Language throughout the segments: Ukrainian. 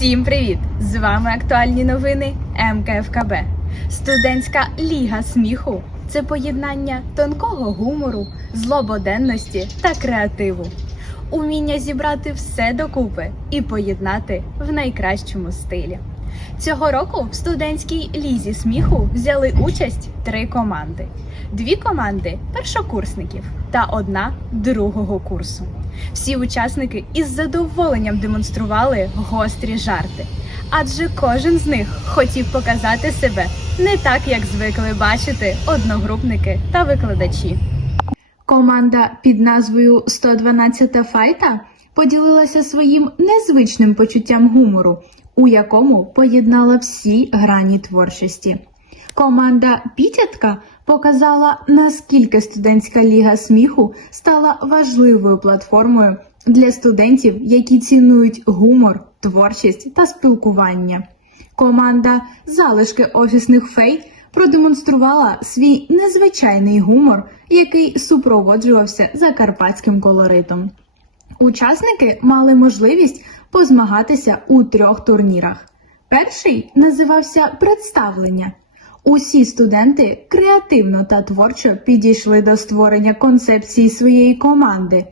Всім привіт! З вами актуальні новини МКФКБ. Студентська ліга сміху це поєднання тонкого гумору, злободенності та креативу. Уміння зібрати все докупи і поєднати в найкращому стилі. Цього року в студентській лізі сміху взяли участь три команди: дві команди першокурсників та одна другого курсу. Всі учасники із задоволенням демонстрували гострі жарти, адже кожен з них хотів показати себе не так, як звикли бачити одногрупники та викладачі. Команда під назвою 112 файта поділилася своїм незвичним почуттям гумору, у якому поєднала всі грані творчості. Команда Пітятка показала, наскільки студентська ліга сміху стала важливою платформою для студентів, які цінують гумор, творчість та спілкування. Команда залишки офісних фей продемонструвала свій незвичайний гумор, який супроводжувався закарпатським колоритом. Учасники мали можливість позмагатися у трьох турнірах. Перший називався Представлення. Усі студенти креативно та творчо підійшли до створення концепції своєї команди.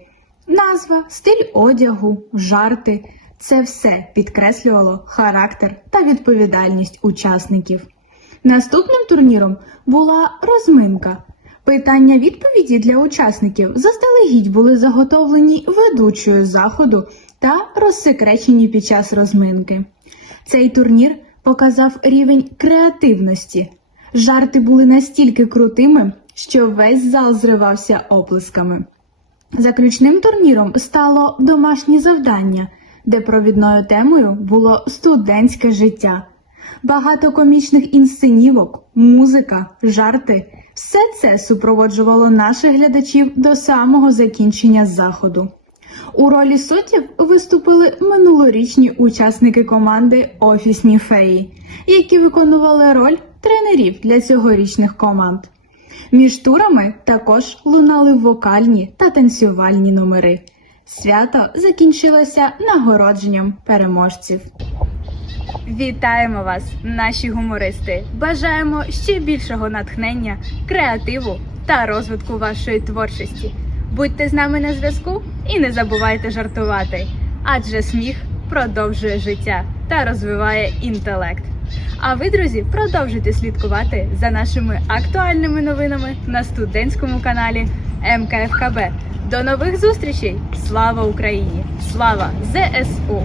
Назва, стиль одягу, жарти це все підкреслювало характер та відповідальність учасників. Наступним турніром була розминка. Питання відповіді для учасників заздалегідь були заготовлені ведучою заходу та розсекречені під час розминки. Цей турнір показав рівень креативності. Жарти були настільки крутими, що весь зал зривався оплесками. Заключним турніром стало домашнє завдання, де провідною темою було студентське життя. Багато комічних інсценівок, музика, жарти все це супроводжувало наших глядачів до самого закінчення заходу. У ролі суддів виступили минулорічні учасники команди Офісні феї, які виконували роль тренерів для цьогорічних команд. Між турами також лунали вокальні та танцювальні номери. Свято закінчилося нагородженням переможців. Вітаємо вас, наші гумористи! Бажаємо ще більшого натхнення, креативу та розвитку вашої творчості. Будьте з нами на зв'язку і не забувайте жартувати, адже сміх продовжує життя та розвиває інтелект. А ви, друзі, продовжуйте слідкувати за нашими актуальними новинами на студентському каналі МКФКБ. До нових зустрічей! Слава Україні! Слава ЗСУ!